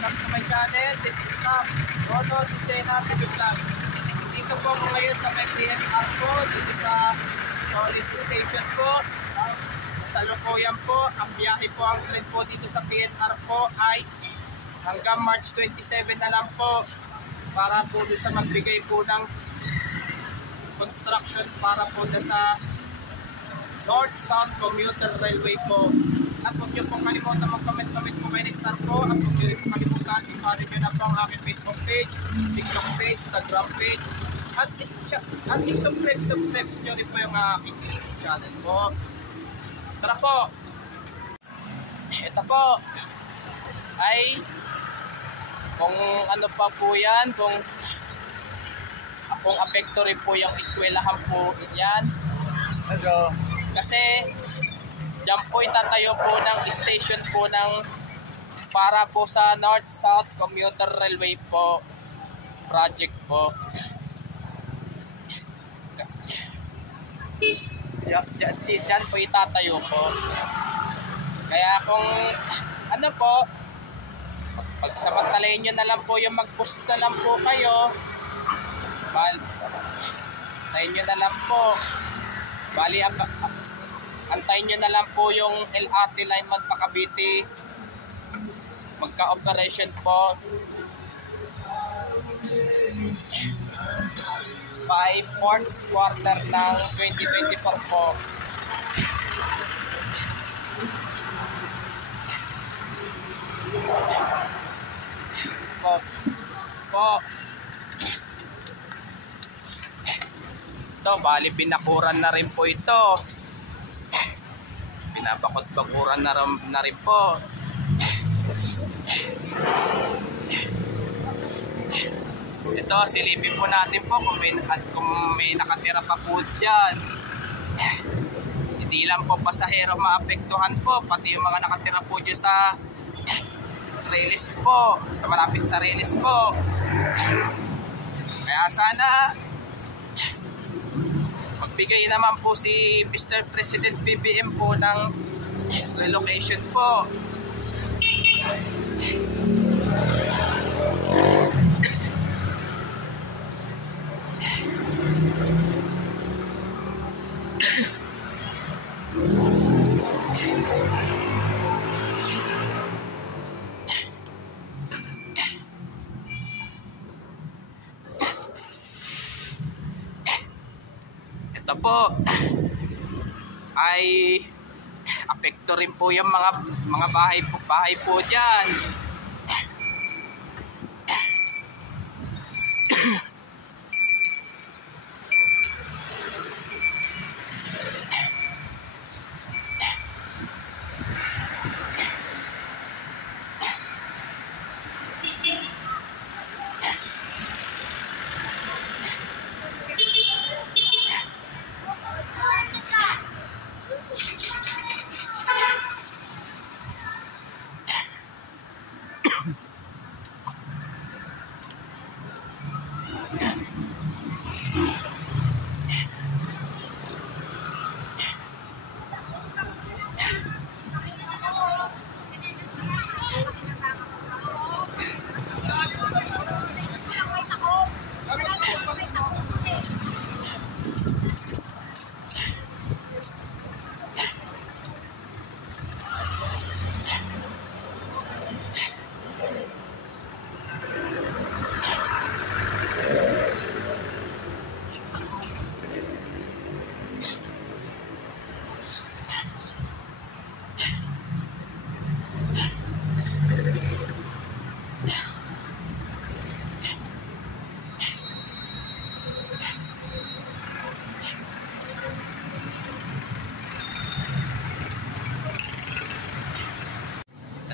Welcome to my channel. This is Tom, Rodo Disena TV Vlog. Dito po ako ngayon sa may PNR po, dito sa Solis Station po. Sa Lukoyan po, ang biyahe po, ang train po dito sa PNR po ay hanggang March 27 na lang po, para po doon sa magbigay po ng construction para po sa North-South Commuter Railway po. At huwag niyo pong kalimutan mag-comment po kay Star po. At huwag niyo rin pong kalimutan i-follow niyo na po ang aking Facebook page, TikTok page, Instagram page. At i-subscribe niyo rin po yung aking channel po. Tara po! Ito po ay kung ano pa po yan, kung apekto rin po yung eskwelahan po yan. Kasi dyan po itatayo po ng station po ng para po sa North-South Commuter Railway po project po. Dyan po itatayo po. Kaya kung ano po, pagsamantalayin nyo na lang po yung mag-post na lang po kayo. Antayin nyo na lang po. Bali, antayin nyo na lang po yung LRT lineman pa Cavite. Magka-operation po by 4th quarter ng 2024 po. Ito, bali binakuran na rin po ito. Binabakot-bakuran na rin po. Ito, silipin po natin po kung may nakatira pa po dyan. Hindi lang po pasahero maapektuhan po, pati yung mga nakatira po dyan sa railis po, sa malapit sa railis po. Kaya sana magbigay naman po si Mr. President BBM po ng relocation po. Ito po ay apekto rin po yung mga bahay po dyan.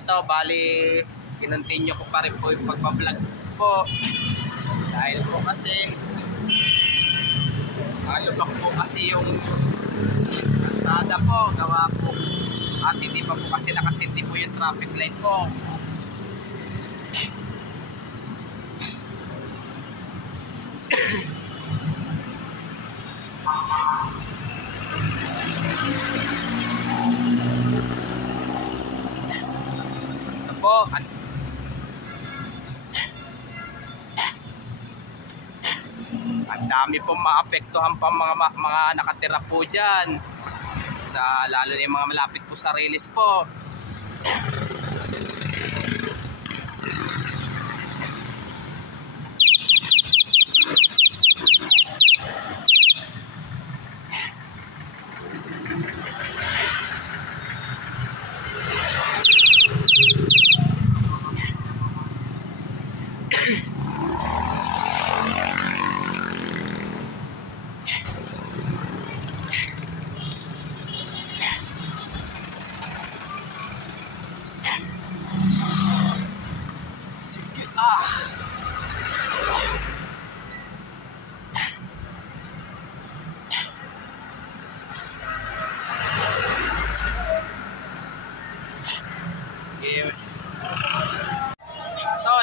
Ito, bali kinontinue ko pa rin po yung pagpa-vlog po dahil po kasi lubak po kasi yung kalsada po, gawa po at hindi pa po kasi nakasindi po yung traffic light po. Ito po, Ang dami pong maapektuhan pa mga nakatira po dyan. Lalo na yung mga malapit po sa release po.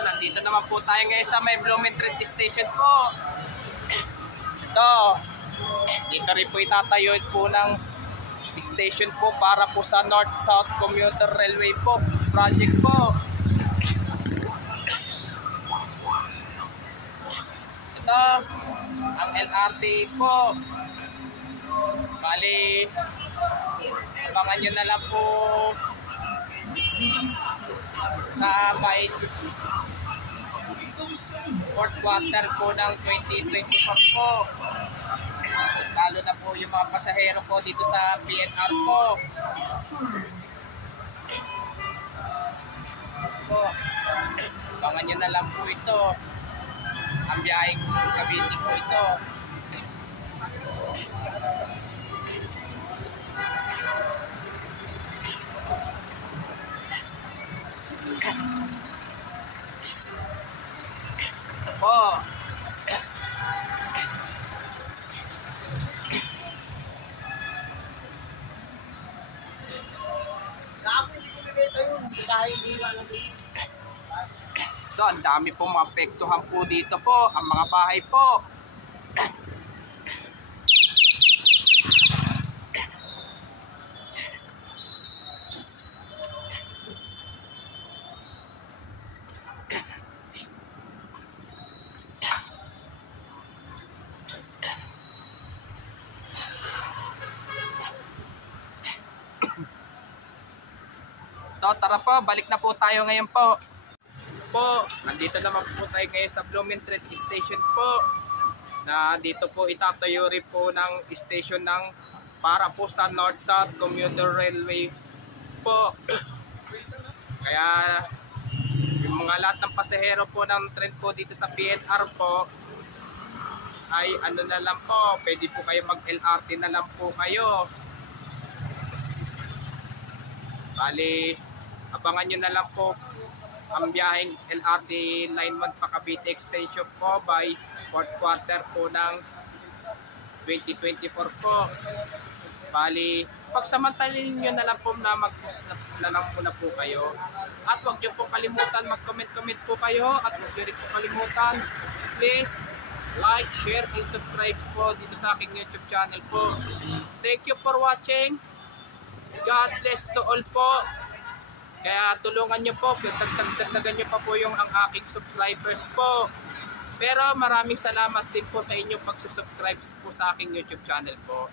Nandito naman po tayo ngayon sa may Blooming Trend Station po. Ito, dito rin po itatayo po ng station po para po sa North-South Commuter Railway po project po. Ito ang LRT po. Bali, abangan nyo na lang po sa may fourth quarter po ng 2024 po. Lalo na po yung mga pasahero po dito sa PNR po. Abangan nyo na lang po ito. Ang biyaheng Cavite po ito. Po. Ito, ang dami pong maapektuhan po dito po, ang mga bahay po. So, tara po, balik na po tayo ngayon po. Nandito naman po tayo ngayon sa Blooming Trend Station po. Na dito po itatayo rin po ng station ng para po sa North-South Commuter Railway po. Kaya yung mga lahat ng pasahero po ng train po dito sa PNR po ay ano na lang po, pwede po kayo mag-LRT na lang po kayo. Bali, abangan nyo na lang po ang biyaheng LRT Line 1 pa Cavite Extension po by fourth quarter po ng 2024 po. Bali, pagsamantalin nyo na lang po na mag-post na lang po na po kayo. At huwag nyo po kalimutan mag-comment po kayo. At huwag nyo rin po kalimutan, please like, share, and subscribe po dito sa aking YouTube channel po. Thank you for watching. God bless to all po. Kaya tulungan nyo po, dagdagan nyo pa po yung ang aking subscribers po. Pero maraming salamat din po sa inyong pagsusubscribe po sa aking YouTube channel po.